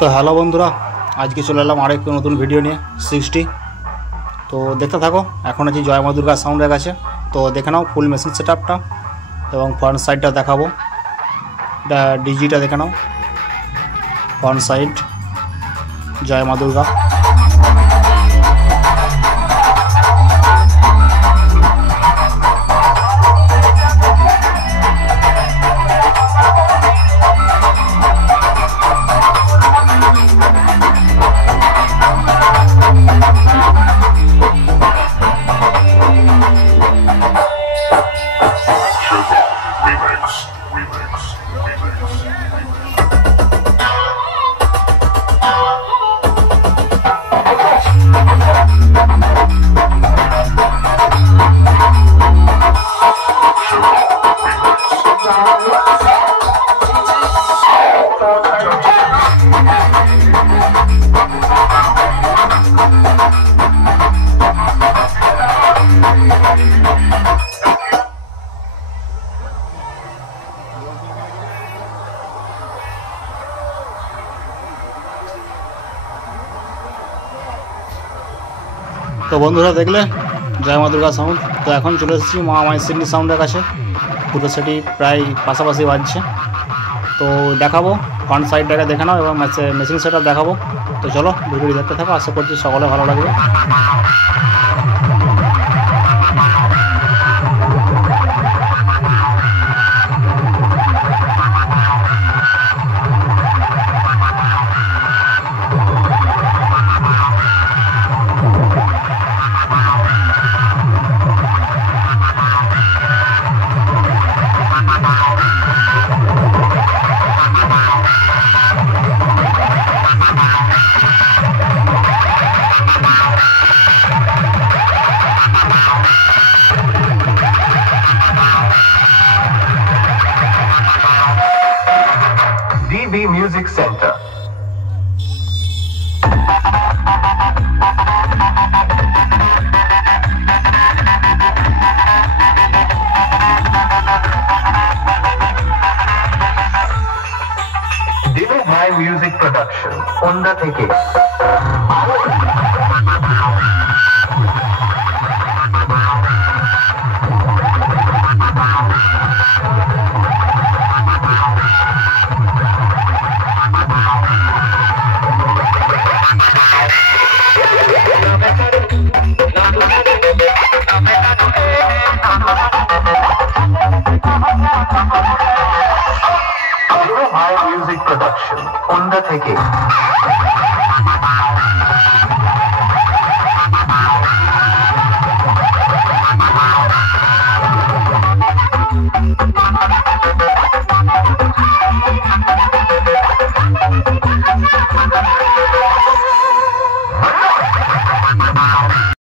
তো হ্যালো বন্ধুরা, আজকে চলে এলাম আরেকটি নতুন ভিডিও নিয়ে 60। তো দেখতে থাকো। এখন আছি জয় মা দুর্গা সাউন্ডের কাছে। তো দেখে নাও ফুল মেশিন সেটআপটা এবং ফ্রন্ট সাইডটা দেখাবো। ডিজিটা দেখে নাও, ফ্রন্ট সাইড জয় মা দুর্গা। তো বন্ধুরা দেখলে জয় মা দুর্গা সাউন্ড। তো এখন চলে এসেছি মা মাইসিন্নি সাউন্ডের কাছে। দুটো সেটি প্রায় পাশাপাশি বাজছে। তো দেখাবো ফ্রন্ট সাইডটাকে দেখে নাও এবং মেশিন সেটআপ দেখাবো। তো চলো ভিডিওটি দেখতে থাকো, আশা করছি সকলে ভালো লাগবে। DB Music Center. DB High Music Production. Onda থেকে High Music Production. Onda থেকে